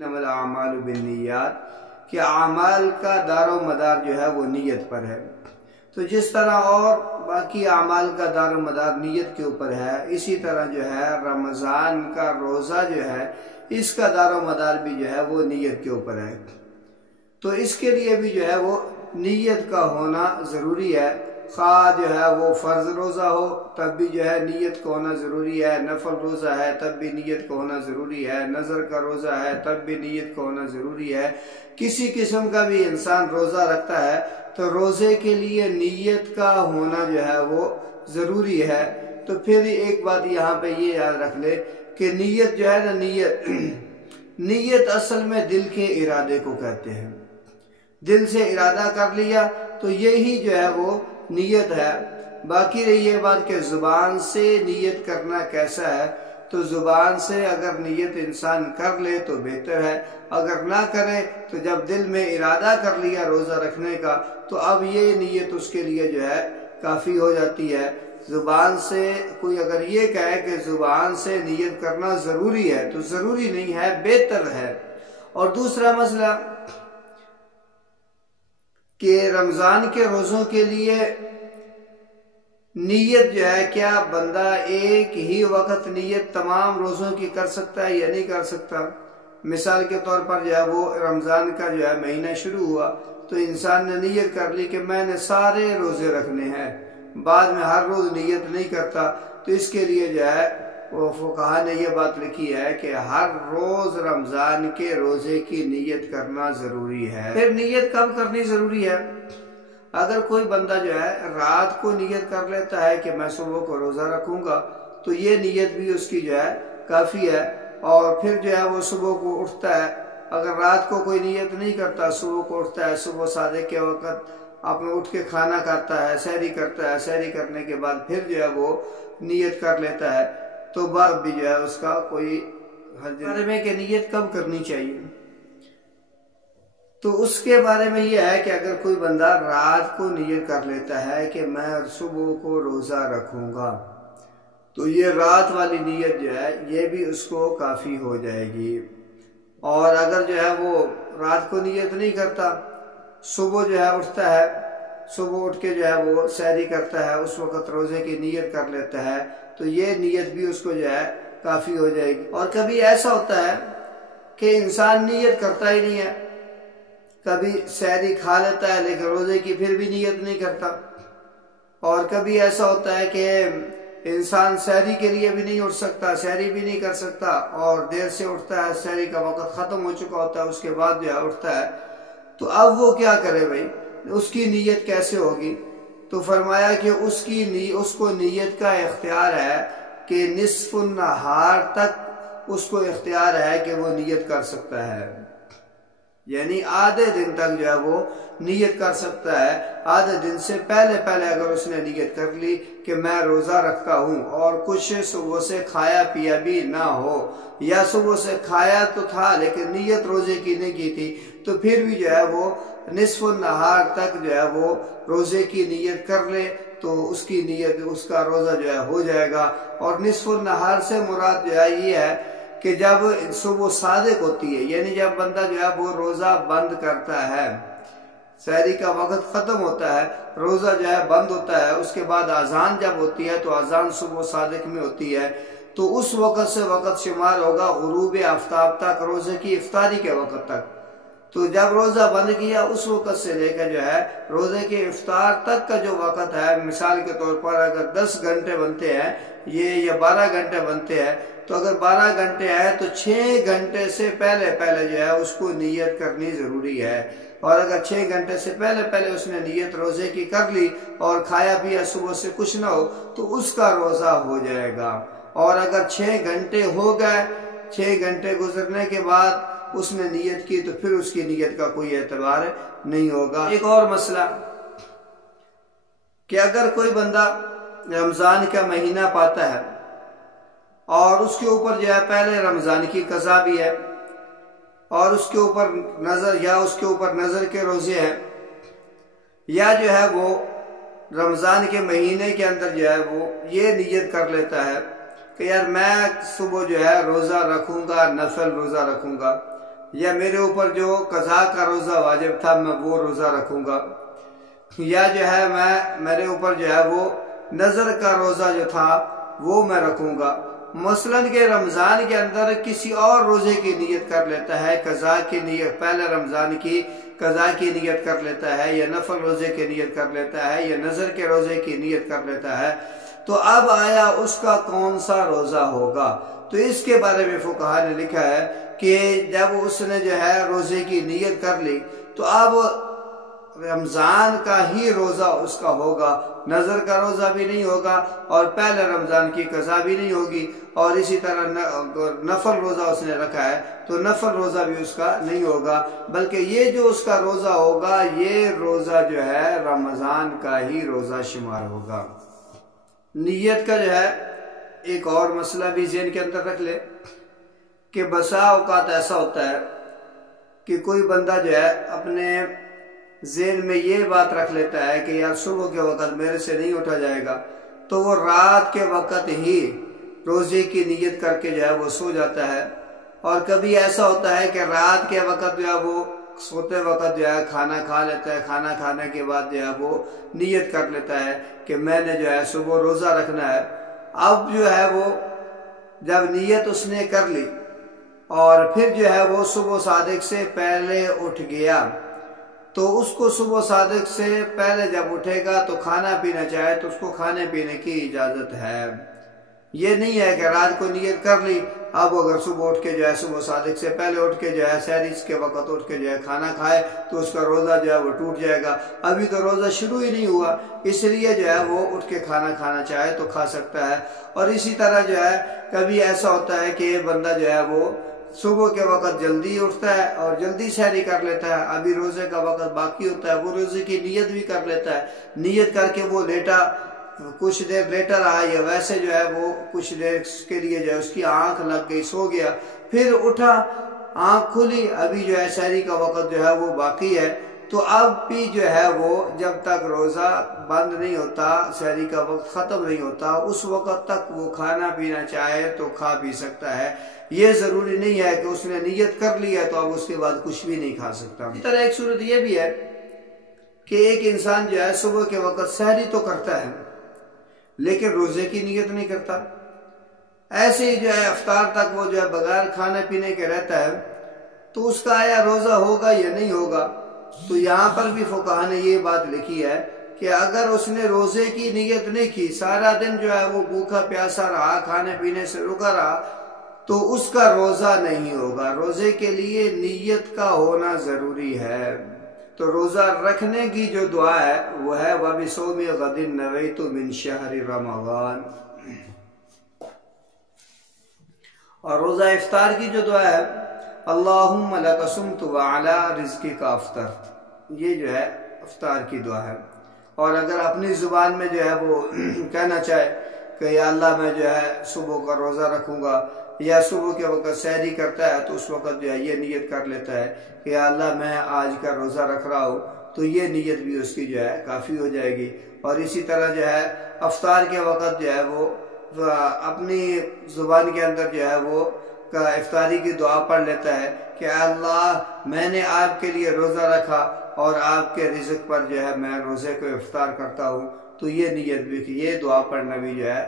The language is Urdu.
انما الاعمال بالنیات کہ اعمال کا دار و مدار جو ہے وہ نیت پر ہے۔ تو جس طرح اور باقی اعمال کا دار و مدار نیت کے اوپر ہے، اسی طرح جو ہے رمضان کا روزہ جو ہے اس کا دار و مدار بھی جو ہے وہ نیت کے اوپر ہے۔ تو اس کے لیے بھی جو ہے وہ نیت کا ہونا ضروری ہے، خواہ جو ہے وہ فرض روزہ ہو تب بھی جو ہے نیت کا ہونا ضروری ہے، نفل روزہ ہے تب بھی نیت کا ہونا ضروری ہے، نظر کا روزہ ہے تب بھی نیت کا ہونا ضروری ہے۔ کسی قسم کا بھی انسان روزہ رکھتا ہے تو روزے کے لیے نیت کا ہونا جو ہے وہ ضروری ہے۔ تو پھر ایک بات یہاں پہ یہ یاد رکھ لے کہ نیت جو ہے نا، نیت اصل میں دل کے ارادے کو کہتے ہیں۔ دل سے ارادہ کر لیا تو یہی جو ہے وہ نیت ہے۔ باقی رہی یہ بات کہ زبان سے نیت کرنا کیسا ہے، تو زبان سے اگر نیت انسان کر لے تو بہتر ہے، اگر نہ کرے تو جب دل میں ارادہ کر لیا روزہ رکھنے کا تو اب یہ نیت اس کے لیے جو ہے کافی ہو جاتی ہے۔ زبان سے کوئی اگر یہ کہے کہ زبان سے نیت کرنا ضروری ہے تو ضروری نہیں ہے، بہتر ہے۔ اور دوسرا مسئلہ کہ رمضان کے روزوں کے لیے نیت جو ہے، کیا بندہ ایک ہی وقت نیت تمام روزوں کی کر سکتا ہے یا نہیں کر سکتا؟ مثال کے طور پر جو ہے وہ رمضان کا جو ہے مہینہ شروع ہوا تو انسان نے نیت کر لی کہ میں نے سارے روزے رکھنے ہیں، بعد میں ہر روز نیت نہیں کرتا، تو اس کے لیے جو ہے وہ فقہا نے یہ بات لکھی ہے کہ ہر روز رمضان کے روزے کی نیت کرنا ضروری ہے۔ پھر نیت کب کرنی ضروری ہے؟ اگر کوئی بندہ جو ہے رات کو نیت کر لیتا ہے کہ میں صبح کو روزہ رکھوں گا تو یہ نیت بھی اس کی جو ہے کافی ہے، اور پھر جو ہے وہ صبح کو اٹھتا ہے۔ اگر رات کو کوئی نیت نہیں کرتا، صبح کو اٹھتا ہے، صبح صادق کے وقت اپنے اٹھ کے کھانا کھاتا ہے، سحری کرتا ہے، سحری کرنے کے بعد پھر جو ہے وہ نیت کر لیتا ہے تو بعد بھی جو ہے اس کا کوئی حرج میں کہ نیت کب کرنی چاہیے۔ تو اس کے بارے میں یہ ہے کہ اگر کوئی بندہ رات کو نیت کر لیتا ہے کہ میں صبح کو روزہ رکھوں گا تو یہ رات والی نیت جو ہے یہ بھی اس کو کافی ہو جائے گی۔ اور اگر جو ہے وہ رات کو نیت نہیں کرتا، صبح جو ہے اٹھتا ہے، صبح اٹھ کے جو ہے وہ سحری کرتا ہے، اس وقت روزے کی نیت کر لیتا ہے تو یہ نیت بھی اس کو جو ہے کافی ہو جائے گی۔ اور کبھی ایسا ہوتا ہے کہ انسان نیت کرتا ہی نہیں ہے، کبھی سحری کھا لیتا ہے لیکن روزے کی پھر بھی نیت نہیں کرتا، اور کبھی ایسا ہوتا ہے کہ انسان سحری کے لیے بھی نہیں اٹھ سکتا، سحری بھی نہیں کر سکتا اور دیر سے اٹھتا ہے، سحری کا وقت ختم ہو چکا ہوتا ہے، اس کے بعد جو ہے اٹھتا ہے، تو اب وہ کیا کرے بھائی، اس کی نیت کیسے ہوگی؟ تو فرمایا کہ اس کو نیت کا اختیار ہے کہ نصف النہار تک اس کو اختیار ہے کہ وہ نیت کر سکتا ہے، یعنی آدھے دن تک جو ہے وہ نیت کر سکتا ہے۔ آدھے دن سے پہلے اگر اس نے نیت کر لی کہ میں روزہ رکھتا ہوں اور کچھ صبح سے کھایا پیا بھی نہ ہو، یا صبح سے کھایا تو تھا لیکن نیت روزے کی نہیں کی تھی، تو پھر بھی جو ہے وہ نصف النہار تک جو ہے وہ روزے کی نیت کر لے تو اس کی نیت، اس کا روزہ جو ہے ہو جائے گا۔ اور نصف النہار سے مراد جو ہے یہ ہے کہ جب صبح صادق ہوتی ہے، یعنی جب بندہ جو ہے وہ روزہ بند کرتا ہے، سحری کا وقت ختم ہوتا ہے، روزہ جو ہے بند ہوتا ہے، اس کے بعد اذان جب ہوتی ہے تو اذان صبح صادق میں ہوتی ہے، تو اس وقت سے وقت شمار ہوگا غروب آفتاب تک، روزے کی افطاری کے وقت تک۔ تو جب روزہ بند کیا اس وقت سے لے کر جو ہے روزے کے افطار تک کا جو وقت ہے، مثال کے طور پر اگر 10 گھنٹے بنتے ہیں یا 12 گھنٹے بنتے ہیں، تو اگر 12 گھنٹے ہے تو 6 گھنٹے سے پہلے جو ہے اس کو نیت کرنی ضروری ہے۔ اور اگر 6 گھنٹے سے پہلے اس نے نیت روزے کی کر لی اور کھایا پیا صبح سے کچھ نہ ہو تو اس کا روزہ ہو جائے گا۔ اور اگر 6 گھنٹے ہو گئے، 6 گھنٹے گزرنے کے بعد اس نے نیت کی تو پھر اس کی نیت کا کوئی اعتبار نہیں ہوگا۔ ایک اور مسئلہ کہ اگر کوئی بندہ رمضان کا مہینہ پاتا ہے اور اس کے اوپر جو ہے پہلے رمضان کی قضا بھی ہے اور اس کے اوپر نظر کے روزے ہیں، یا جو ہے وہ رمضان کے مہینے کے اندر جو ہے وہ یہ نیت کر لیتا ہے کہ یار میں صبح جو ہے روزہ رکھوں گا، نفل روزہ رکھوں گا، یا میرے اوپر جو قضا کا روزہ واجب تھا میں وہ روزہ رکھوں گا، یا جو ہے میرے اوپر جو ہے وہ نظر کا روزہ جو تھا وہ میں رکھوں گا۔ مثلاً کہ رمضان کے اندر کسی اور روزے کی نیت کر لیتا ہے، قضا کی نیت، پہلے رمضان کی قضا کی نیت کر لیتا ہے، یا نفل روزے کی نیت کر لیتا ہے، یا نظر کے روزے کی نیت کر لیتا ہے، تو اب آیا اس کا کون سا روزہ ہوگا؟ تو اس کے بارے میں فقہا نے لکھا ہے کہ جب اس نے جو ہے روزے کی نیت کر لی تو اب رمضان کا ہی روزہ اس کا ہوگا، نظر کا روزہ بھی نہیں ہوگا اور پہلے رمضان کی قضا بھی نہیں ہوگی، اور اسی طرح نفل روزہ اس نے رکھا ہے تو نفل روزہ بھی اس کا نہیں ہوگا، بلکہ یہ جو اس کا روزہ ہوگا یہ روزہ جو ہے رمضان کا ہی روزہ شمار ہوگا۔ نیت کا جو ہے ایک اور مسئلہ بھی ذہن کے اندر رکھ لے کہ بسا اوقات ایسا ہوتا ہے کہ کوئی بندہ جو ہے اپنے ذہن میں یہ بات رکھ لیتا ہے کہ یار صبح کے وقت میرے سے نہیں اٹھا جائے گا، تو وہ رات کے وقت ہی روزے کی نیت کر کے جو ہے وہ سو جاتا ہے، اور کبھی ایسا ہوتا ہے کہ رات کے وقت جو ہے وہ سوتے وقت جو ہے کھانا کھا لیتا ہے، کھانا کھانے کے بعد جو ہے وہ نیت کر لیتا ہے کہ میں نے جو ہے صبح روزہ رکھنا ہے۔ اب جو ہے وہ جب نیت اس نے کر لی اور پھر جو ہے وہ صبح صادق سے پہلے اٹھ گیا، تو اس کو صبح صادق سے پہلے جب اٹھے گا تو کھانا پینا چاہے تو اس کو کھانے پینے کی اجازت ہے۔ یہ نہیں ہے کہ رات کو نیت کر لی، اب اگر صبح اٹھ کے جو ہے صبح صادق سے پہلے اٹھ کے جو ہے سحری کے وقت اٹھ کے جو ہے کھانا کھائے تو اس کا روزہ جو ہے وہ ٹوٹ جائے گا، ابھی تو روزہ شروع ہی نہیں ہوا، اس لیے جو ہے وہ اٹھ کے کھانا کھانا چاہے تو کھا سکتا ہے۔ اور اسی طرح جو ہے کبھی ایسا ہوتا ہے کہ بندہ جو ہے وہ صبح کے وقت جلدی اٹھتا ہے اور جلدی سحری کر لیتا ہے، ابھی روزے کا وقت باقی ہوتا ہے، وہ روزے کی نیت بھی کر لیتا ہے، نیت کر کے وہ لیٹا، کچھ دیر لیٹا رہا، یا ویسے جو ہے وہ کچھ دیر کے لیے جو ہے اس کی آنکھ لگ گئی، سو گیا، پھر اٹھا، آنکھ کھلی، ابھی جو ہے سحری کا وقت جو ہے وہ باقی ہے، تو اب بھی جو ہے وہ جب تک روزہ بند نہیں ہوتا، سحری کا وقت ختم نہیں ہوتا، اس وقت تک وہ کھانا پینا چاہے تو کھا پی سکتا ہے۔ یہ ضروری نہیں ہے کہ اس نے نیت کر لی ہے تو اب اس کے بعد کچھ بھی نہیں کھا سکتا۔ اسی طرح ایک صورت یہ بھی ہے کہ ایک انسان جو ہے صبح کے وقت سحری تو کرتا ہے لیکن روزے کی نیت نہیں کرتا، ایسے ہی جو ہے افطار تک وہ جو ہے بغیر کھانے پینے کے رہتا ہے، تو اس کا آیا روزہ ہوگا یا نہیں ہوگا؟ تو یہاں پر بھی فقہا نے یہ بات لکھی ہے کہ اگر اس نے روزے کی نیت نہیں کی، سارا دن جو ہے وہ بھوکا پیاسا رہا، کھانے پینے سے رکا رہا، تو اس کا روزہ نہیں ہوگا۔ روزے کے لیے نیت کا ہونا ضروری ہے۔ تو روزہ رکھنے کی جو دعا ہے وہ ہے وَبِصَوْمِ غَدٍ نَوَيْتُ مِنْ شَهْرِ رَمَضَانَ، اور روزہ افطار کی جو دعا ہے اللہم لک صمت وعلی رزقک افطر، یہ جو ہے افطار کی دعا ہے۔ اور اگر اپنی زبان میں جو ہے وہ کہنا چاہے کہ یا اللہ میں جو ہے صبح کا روزہ رکھوں گا، یا صبح کے وقت سحری کرتا ہے تو اس وقت جو ہے یہ نیت کر لیتا ہے کہ یا اللہ میں آج کا روزہ رکھ رہا ہوں، تو یہ نیت بھی اس کی جو ہے کافی ہو جائے گی۔ اور اسی طرح جو ہے افطار کے وقت جو ہے وہ اپنی زبان کے اندر جو ہے وہ افطاری کی دعا پڑھ لیتا ہے کہ اللہ میں نے آپ کے لیے روزہ رکھا اور آپ کے رزق پر جو ہے میں روزے کو افطار کرتا ہوں، تو یہ نیت بھی، یہ دعا پڑھنا بھی جو ہے